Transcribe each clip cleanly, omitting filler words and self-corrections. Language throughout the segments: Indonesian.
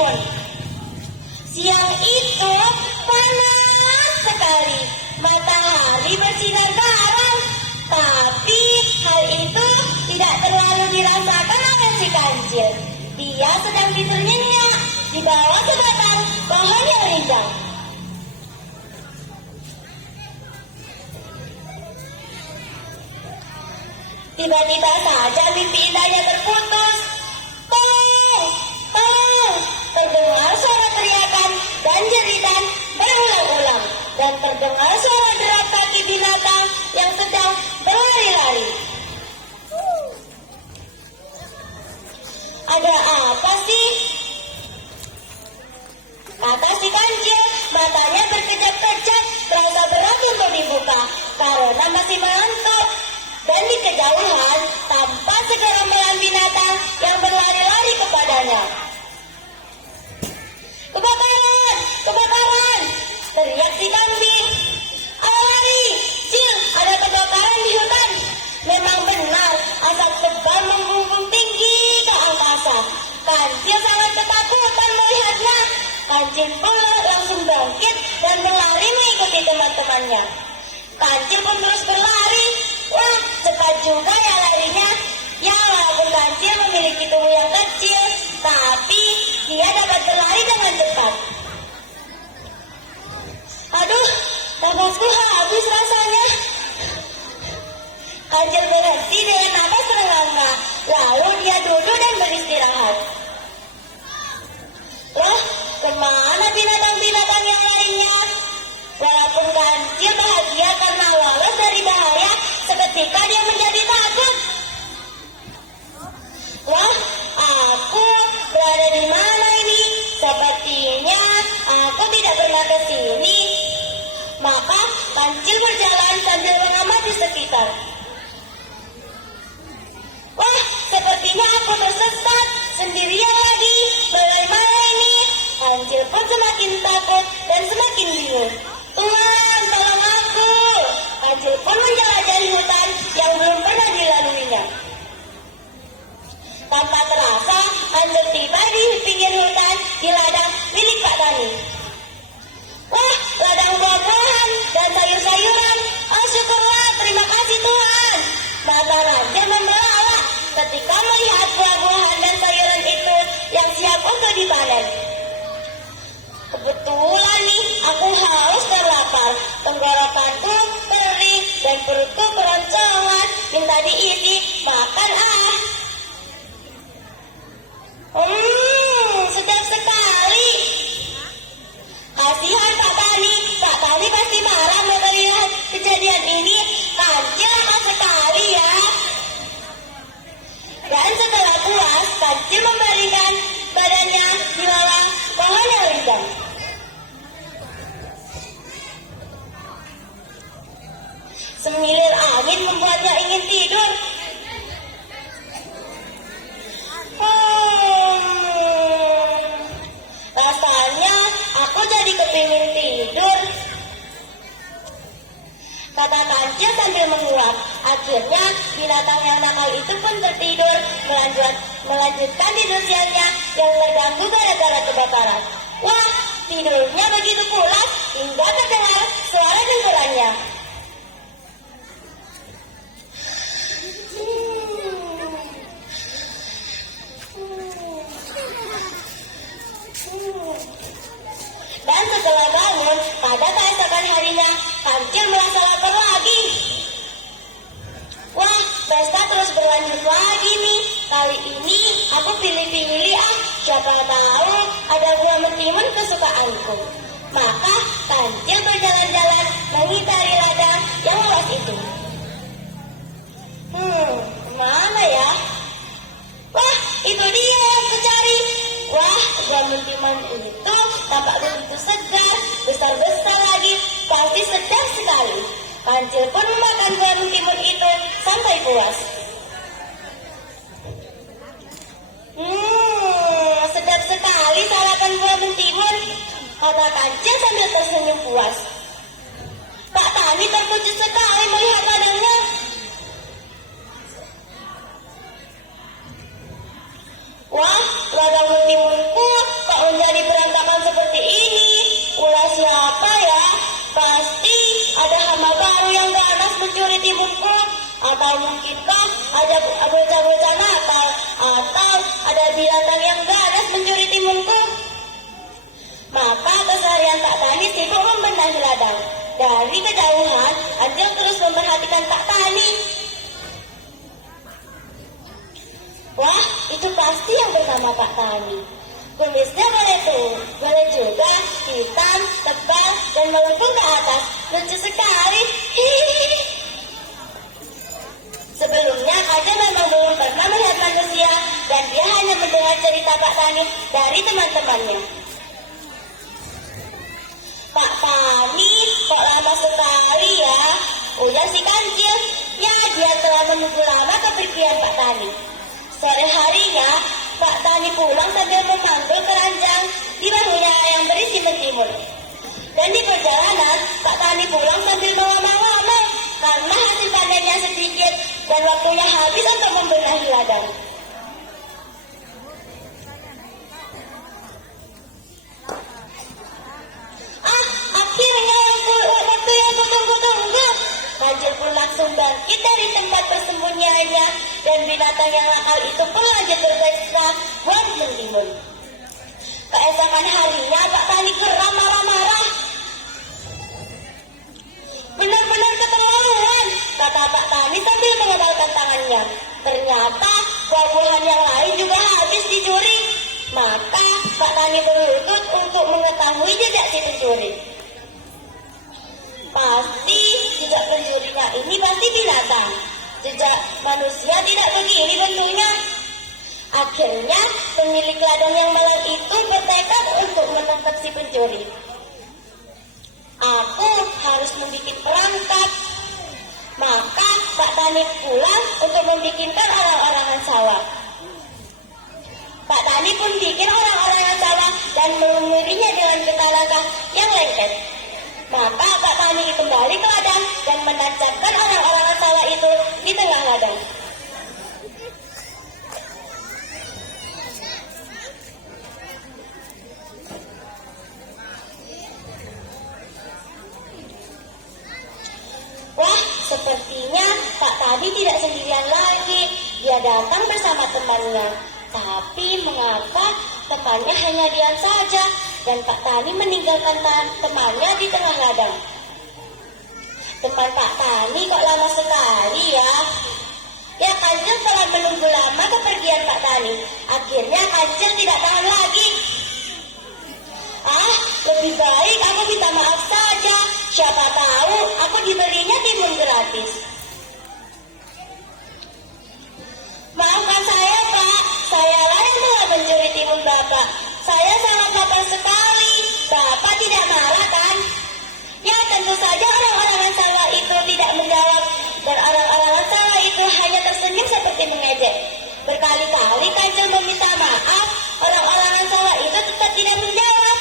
mentimun. Siang itu panas sekali, matahari bersinar garang. Tapi hal itu tidak terlalu dirasakan oleh si kancil. Dia sedang tidur nyenyak di bawah sebatang pohon yang rindang. Tiba-tiba saja mimpi indahnya terputus. Tolong! Tolong! Terdengar suara teriakan dan jeritan berulang-ulang. Dan terdengar suara derap kaki binatang yang sedang berlari-lari. Ada apa sih? Kata si kancil, matanya berkejap-kejap, terasa berat untuk dibuka karena masih mengantuk. Dan di kejauhan tampak segerombolan binatang yang berlari-lari kepadanya. Kebakaran! Kebakaran! Teriak si kambing. Ayo lari! Cil, ada kebakaran di hutan. Memang benar, asap tebal membumbung tinggi ke angkasa. Kancil sangat ketakutan melihatnya. Kancil pun langsung bangkit dan berlari mengikuti teman-temannya. Kancil pun terus berlari. Wah, cepat juga ya larinya. Ya, walaupun kancil memiliki tubuh yang kecil, tapi dia dapat berlari dengan cepat. Aduh, nafasku habis rasanya. Kancil berhenti dengan napas terengah-engah. Lalu dia duduk dan beristirahat. Loh, kemana binatang-binatang yang lainnya? Walaupun kancil bahagia karena lolos dari bahaya, seketika dia menjadi takut. Wah, aku berada di mana ini? Sepertinya aku tidak pernah ke sini. Maka kancil berjalan sambil mengamati sekitar. Wah, sepertinya aku tersesat sendirian lagi. Bagaimana ini? Kancil pun semakin takut dan semakin bingung. Tuhan, tolong aku. Kancil pun menjelajahi hutan yang belum pernah dilaluinya. Tanpa terasa, Kancil tiba di pinggir hutan di ladang milik Pak Tani. Wah, ladang buah-buahan dan sayur-sayuran. Oh, syukurlah, terima kasih Tuhan. Mata Kancil membelalak ketika melihat buah-buahan dan sayuran itu yang siap untuk dipanen. Kebetulan nih, aku haus dan lapar. Tenggorokanku kering dan perutku keroncongan. Minta diisi, makan ah. Sedap sekali. Kasihan Pak Tani. Pak Tani pasti marah melihat kejadian ini. Kancil lama sekali ya. Dan setelah puas, Kancil membaringkan badannya di bawah pohon yang rindang. Semilir angin membuatnya ingin tidur. Rasanya aku jadi kepingin tidur, kata Kancil sambil menguap. Akhirnya binatang yang nakal itu pun tertidur, melanjutkan tidur siangnya yang terganggu gara-gara kebakaran. Wah, tidurnya begitu pulas hingga terdengar suara dengkurannya. Dan setelah bangun, pada keesokan harinya, Kancil merasa lapar lagi. Wah, pesta terus berlanjut lagi nih. Kali ini aku pilih-pilih siapa tahu ada buah mentimun kesukaanku. Maka Kancil berjalan-jalan mengitari ladang yang luas itu. Kemana ya? Wah, itu dia yang kucari. Wah, buah mentimun itu tampak begitu segar, besar-besar lagi, pasti sedap sekali. Kancil pun memakan buah mentimun itu sampai puas. Sedap sekali sarapan buah mentimun, kata Kancil sambil tersenyum puas. Pak Tani terkejut sekali melihat ladangnya. Wah, ladang mentimunku kok menjadi berantakan seperti ini? Ulah siapa ya? Pasti ada hama baru yang ganas mencuri timunku. Atau mungkinkah ada bocah-bocah nakal? Atau ada binatang yang ganas mencuri timunku? Maka keseharian Pak Tani sibuk membenahi ladang. Dari kejauhan, Anjing terus memperhatikan Pak Tani. Wah, itu pasti yang bersama Pak Tani. Kumisnya boleh juga hitam, tebal, dan melengkung ke atas. Lucu sekali. Sebelumnya, Kancil memang belum pernah melihat manusia, dan dia hanya mendengar cerita Pak Tani dari teman-temannya. Pak Tani, kok lama sekali ya? Ujar si Kancil. Ya, dia telah menunggu lama kepergian Pak Tani. Sore harinya, Pak Tani pulang sambil memanggul keranjang di bahunya yang berisi mentimun. Dan di perjalanan, Pak Tani pulang sambil mengomong-ngomong karena hasil panennya sedikit dan waktunya habis untuk membenahi ladang. Akhirnya waktu yang kutunggu-tunggu. Kancil pun langsung bangkit dari tempat persembunyiannya dan binatang yang nakal itu pun lanjut berpesta buat mentimun. Keesokan harinya Pak Tani geram marah-marah. Benar-benar keterlaluan, kata Pak Tani sambil mengebalkan tangannya. Ternyata buah-buahan yang lain juga habis dicuri. Maka Pak Tani berlutut untuk mengetahui jejak si pencuri. Pasti jejak pencurinya ini pasti binatang. Jejak manusia tidak begini bentuknya. Akhirnya pemilik ladang yang malang itu bertekad untuk menangkap si pencuri. Aku harus membuat perangkap. Maka Pak Tani pulang untuk membikinkan orang-orangan sawah. Pak Tani pun bikin orang-orangan sawah dan melumurinya dengan peta langkah yang lengket. Maka Pak Tani kembali ke ladang dan menancapkan orang-orangan sawah itu di tengah ladang. Wah, sepertinya Pak Tani tidak sendirian lagi. Dia datang bersama temannya. Tapi mengapa temannya hanya diam saja dan Pak Tani meninggalkan temannya di tengah ladang? Teman Pak Tani kok lama sekali ya? Ya, Kancil telah menunggu lama kepergian Pak Tani. Akhirnya Kancil tidak tahan lagi. Lebih baik aku minta maaf saja. Siapa tahu aku diberinya timun gratis. Maafkan saya, Pak. Sayalah yang telah mencuri timun Bapak. Saya sangat lapar sekali. Bapak tidak marah kan? Ya, tentu saja orang-orangan sawah itu tidak menjawab. Dan orang-orangan sawah itu hanya tersenyum seperti mengejek. Berkali-kali Kancil meminta maaf. Orang-orangan sawah itu tetap tidak menjawab.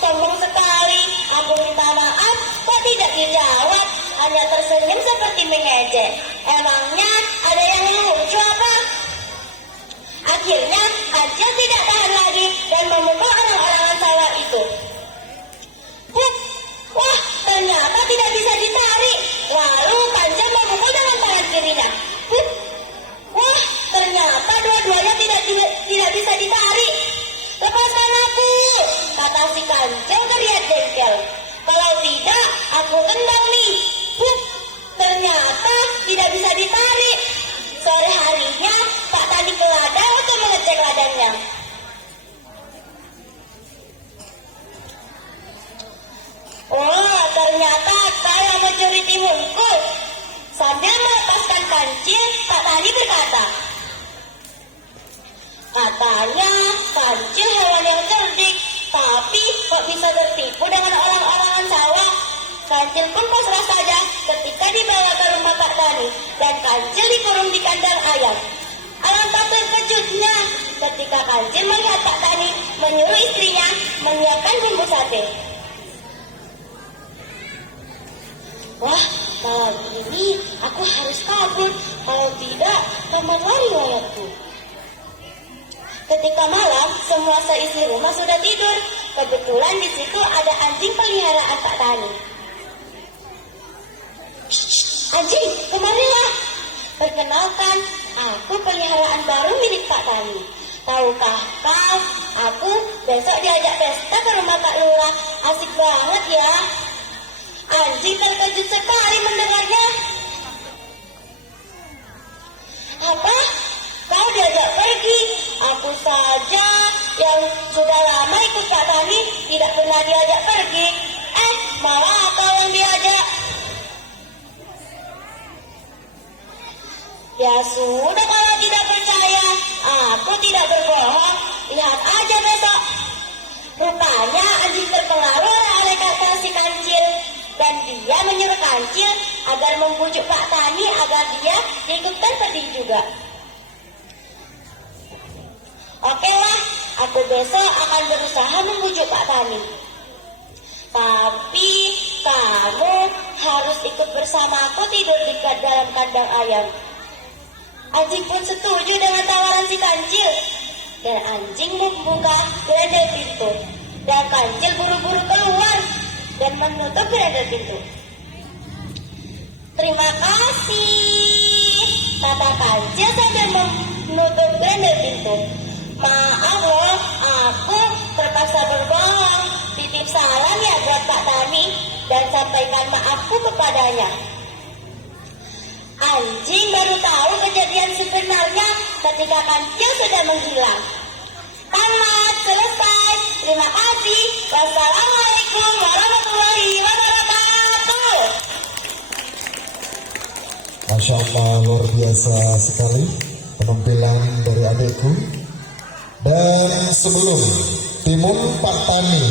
Sombong sekali. Aku minta maaf, kok tidak dijawab? Hanya tersenyum seperti mengejek. Emangnya ada yang lucu apa? Akhirnya Kancil tidak tahan lagi dan memukul orang-orangan sawah itu. Wah, ternyata tidak bisa ditarik. Lalu Kancil memukul dengan tangan kirinya. Wah, ternyata dua-duanya tidak bisa ditarik. Lepaskan aku, kata si Kancil teriak jengkel. Kalau tidak, aku tendang nih. Ternyata tidak bisa ditarik. Sore harinya, Pak Tani ke ladang untuk mengecek ladangnya. Oh, ternyata saya mencuri timunku. Sambil melepaskan kancil, Pak Tani berkata, katanya kancil hewan yang cerdik, tapi kok bisa tertipu dengan orang-orangan sawah? Kancil pun pasrah saja ketika dibawa ke rumah Pak Tani dan kancil dikurung di kandang ayam. Alangkah terkejutnya ketika kancil melihat Pak Tani menyuruh istrinya menyiapkan bumbu sate. Wah, malam ini aku harus kabur, kalau tidak tamat lari riwayatku. Ketika malam, semua seisi rumah sudah tidur. Kebetulan di situ ada anjing peliharaan Pak Tani. Anjing, kemarilah. Perkenalkan, aku peliharaan baru milik Pak Tani. Tahukah kau, aku besok diajak pesta ke rumah Pak Lurah. Asik banget ya. Anjing terkejut sekali mendengarnya. Apa? Kau diajak pergi? Aku saja yang sudah lama ikut Pak Tani tidak pernah diajak pergi. Malah kau yang diajak. Ya sudah, kalau tidak percaya, aku tidak berbohong. Lihat aja besok. Rupanya anjing terpengaruh oleh kata si Kancil. Dan dia menyuruh Kancil agar membujuk Pak Tani agar dia diikutkan pergi juga. Oke lah, aku besok akan berusaha membujuk Pak Tani. Tapi kamu harus ikut bersamaku tidur di dalam kandang ayam. Anjing pun setuju dengan tawaran si Kancil. Dan anjing membuka gerendel pintu. Dan Kancil buru-buru keluar dan menutup gerendel pintu. Terima kasih, kata Kancil sambil menutup gerendel pintu. Maaf loh, aku terpaksa berbohong. Titip salam ya buat Pak Tani dan sampaikan maafku kepadanya. Anjing baru tahu kejadian sebenarnya ketika Kancil sudah menghilang. Tamat, selesai. Terima kasih. Wassalamualaikum warahmatullahi wabarakatuh. Masya Allah, luar biasa sekali penampilan dari adikku. Dan sebelum Timun Pak Tani